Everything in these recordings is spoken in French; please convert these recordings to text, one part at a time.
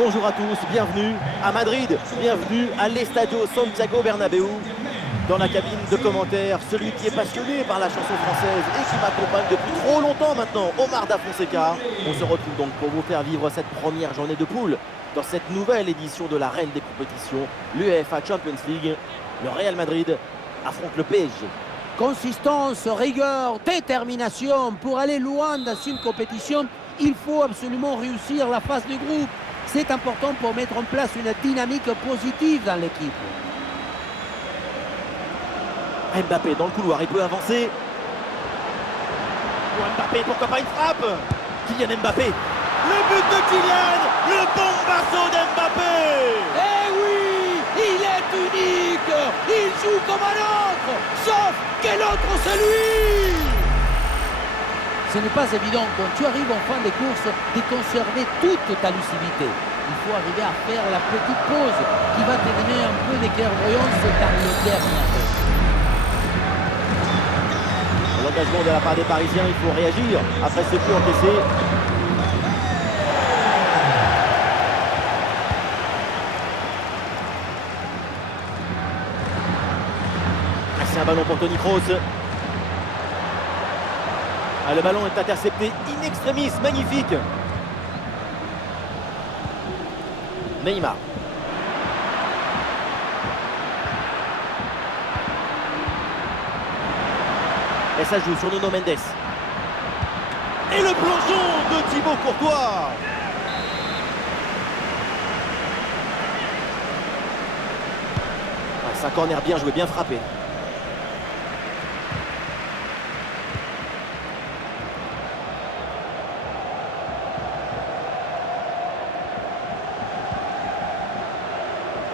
Bonjour à tous, bienvenue à Madrid, bienvenue à l'Estadio Santiago Bernabéu. Dans la cabine de commentaires, celui qui est passionné par la chanson française et qui m'accompagne depuis trop longtemps maintenant, Omar Da Fonseca. On se retrouve donc pour vous faire vivre cette première journée de poule dans cette nouvelle édition de la reine des compétitions, l'UEFA Champions League. Le Real Madrid affronte le PSG. Consistance, rigueur, détermination. Pour aller loin dans une compétition, il faut absolument réussir la phase de groupe. C'est important pour mettre en place une dynamique positive dans l'équipe. Mbappé dans le couloir, il peut avancer. Mbappé, pourquoi pas une frappe? Kylian Mbappé. Le but de Kylian, le bombasso d'Mbappé. Eh oui, il est unique. Il joue comme un autre, sauf que l'autre c'est lui. Ce n'est pas évident quand tu arrives en fin de course de conserver toute ta lucidité. Il faut arriver à faire la petite pause qui va te donner un peu de clairvoyance dans le dernier. L'engagement de la part des Parisiens, il faut réagir après ce but encaissé. C'est un ballon pour Toni Kroos. Le ballon est intercepté in extremis, magnifique. Neymar. Et ça joue sur Nuno Mendes. Et le plongeon de Thibaut Courtois. C'est un corner bien joué, bien frappé.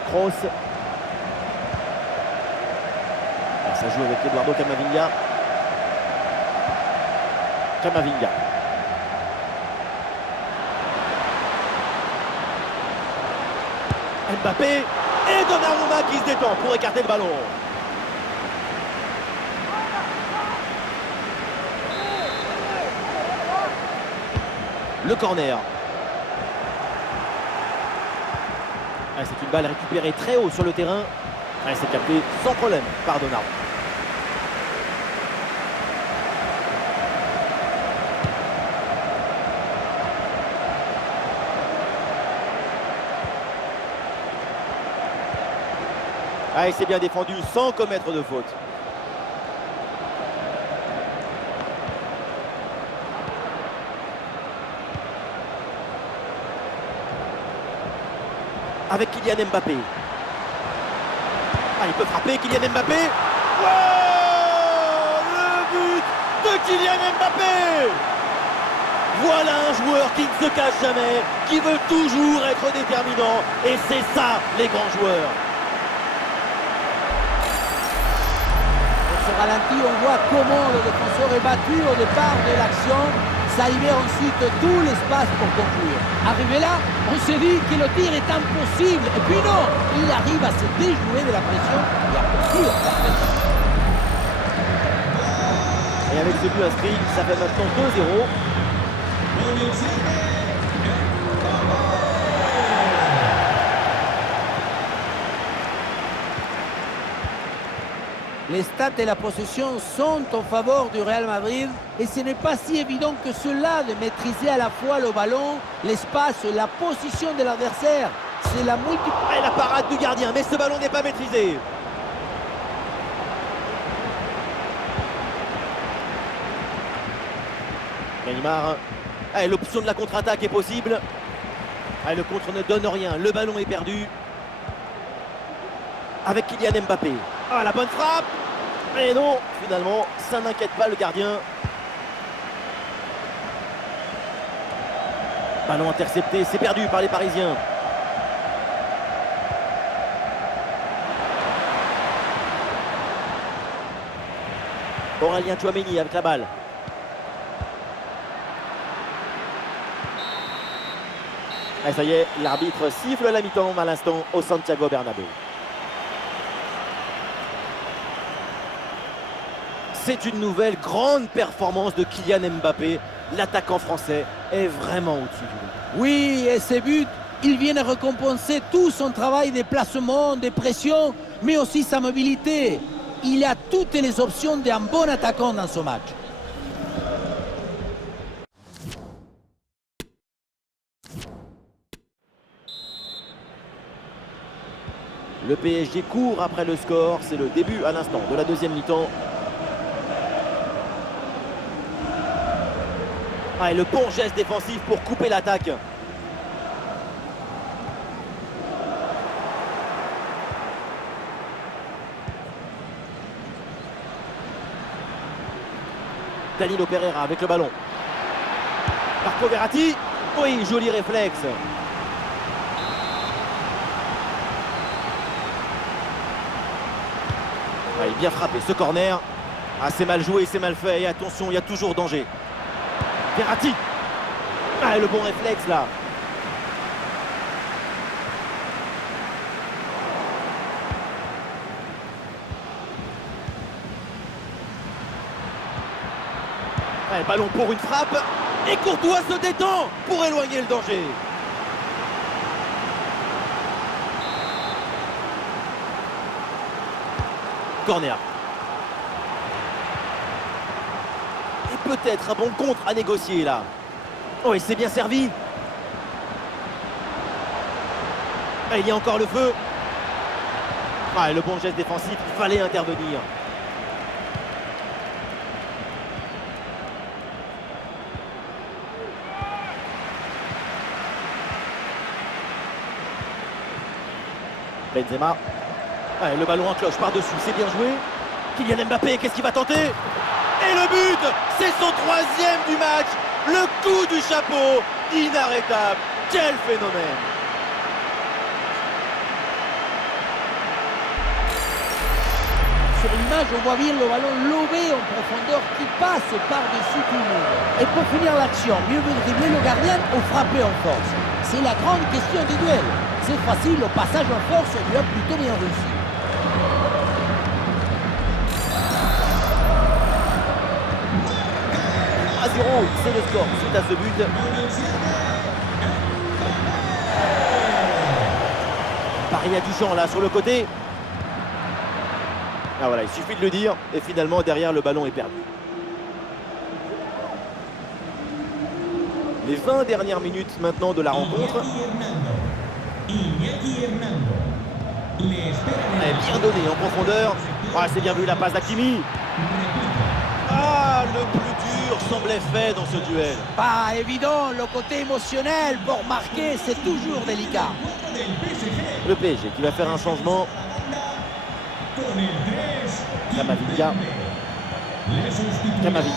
Kroos. Ça joue avec Eduardo Camavinga. Camavinga. Mbappé et Donnarumma qui se détend pour écarter le ballon. Le corner. C'est une balle récupérée très haut sur le terrain. C'est capté sans problème par Donnarumma. Il s'est bien défendu sans commettre de faute. Avec Kylian Mbappé. Il peut frapper Kylian Mbappé. Wow, le but de Kylian Mbappé. Voilà un joueur qui ne se cache jamais, qui veut toujours être déterminant. Et c'est ça, les grands joueurs. Au ralenti, on voit comment le défenseur est battu au départ de l'action. Ça libère ensuite tout l'espace pour conclure. Arrivé là, on se dit que le tir est impossible. Et puis non, il arrive à se déjouer de la pression et à conclure parfaitement. Et avec ce but inscrit, ça fait maintenant 2-0. Les stats et la possession sont en faveur du Real Madrid et ce n'est pas si évident que cela de maîtriser à la fois le ballon, l'espace, la position de l'adversaire. C'est la Et la parade du gardien, mais ce ballon n'est pas maîtrisé. Neymar. L'option de la contre-attaque est possible. Le contre ne donne rien, le ballon est perdu. Avec Kylian Mbappé. La bonne frappe. Et non, finalement, ça n'inquiète pas le gardien. Ballon intercepté, c'est perdu par les Parisiens. Aurélien Tchouaméni avec la balle. Ça y est, l'arbitre siffle la mi-temps à l'instant au Santiago Bernabéu. C'est une nouvelle grande performance de Kylian Mbappé. L'attaquant français est vraiment au-dessus du lot. Oui, et ces buts Il vient de récompenser tout son travail de placement, de pression, mais aussi sa mobilité. Il a toutes les options d'un bon attaquant dans ce match. Le PSG court après le score. C'est le début à l'instant de la deuxième mi-temps. Ah, et le bon geste défensif pour couper l'attaque. Danilo Pereira avec le ballon. Marco Verratti. Oui, joli réflexe. Ah, il est bien frappé ce corner. Ah, c'est mal joué, c'est mal fait. Et attention, il y a toujours danger. Verratti. Ah, le bon réflexe là. Ah, le ballon pour une frappe. Et Courtois se détend pour éloigner le danger. Corner. Et peut-être un bon contre à négocier là. Oh, il s'est bien servi. Ah, il y a encore le feu. Ah, et le bon geste défensif, il fallait intervenir. Benzema. Ah, et le ballon en cloche par-dessus, c'est bien joué. Kylian Mbappé, qu'est-ce qu'il va tenter? Et le but, c'est son 3e du match. Le coup du chapeau, inarrêtable. Quel phénomène! Sur l'image, on voit bien le ballon lobé en profondeur qui passe par-dessus tout le monde. Et pour finir l'action, mieux vaut dribbler le gardien ou frapper en force. C'est la grande question du duel. C'est facile, le passage en force lui a plutôt bien réussi. À 0, c'est le score suite à ce but. Paris a du champ là sur le côté. Ah voilà, il suffit de le dire. Et finalement, derrière, le ballon est perdu. Les 20 dernières minutes maintenant de la rencontre. Bien donné en profondeur. Ah, c'est bien vu la passe d'Hakimi. Ah, le plus dur semblait fait dans ce duel. Pas évident, le côté émotionnel pour marquer, c'est toujours délicat. Le PSG qui va faire un changement. Camavinga.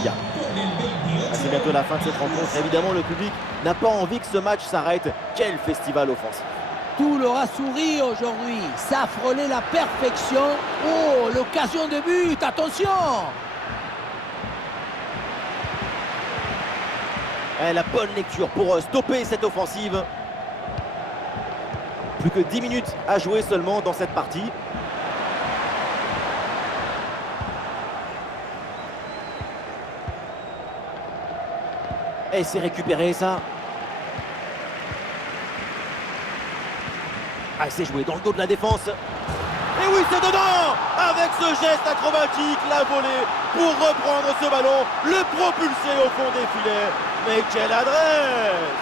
Ah, c'est bientôt la fin de cette rencontre. Évidemment, le public n'a pas envie que ce match s'arrête. Quel festival offensif. Tout leur a souri aujourd'hui. Ça a frôlé la perfection. Oh, l'occasion de but, attention! La bonne lecture pour stopper cette offensive. Plus que 10 minutes à jouer seulement dans cette partie. Et c'est récupéré ça. Ah, c'est joué dans le dos de la défense. Et oui, c'est dedans. Avec ce geste acrobatique, la volée pour reprendre ce ballon, le propulser au fond des filets. Mais quelle adresse!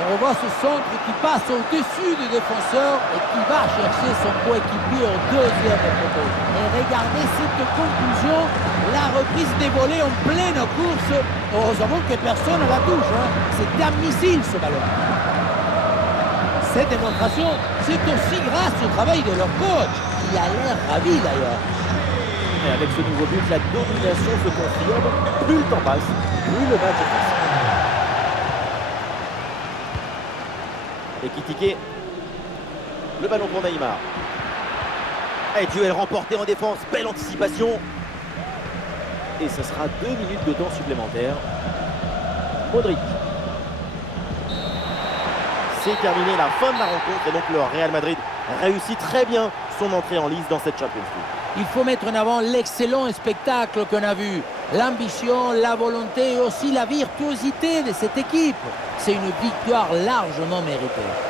On revoit ce centre qui passe au-dessus du défenseur et qui va chercher son coéquipier au 2e poteau. Et regardez cette conclusion, la reprise des volets en pleine course. Heureusement que personne ne la touche. C'est un missile ce ballon. Cette démonstration, c'est aussi grâce au travail de leur coach, qui a l'air ravi d'ailleurs. Et avec ce nouveau but, la domination se confirme. Plus le temps passe, plus le match est facile. Et Kitike, le ballon pour Neymar. Et duel remporté en défense, belle anticipation. Et ce sera 2 minutes de temps supplémentaire. Modric. C'est terminé la fin de la rencontre et donc le Real Madrid réussit très bien son entrée en lice dans cette Champions League. Il faut mettre en avant l'excellent spectacle qu'on a vu. l'ambition, la volonté et aussi la virtuosité de cette équipe. C'est une victoire largement méritée.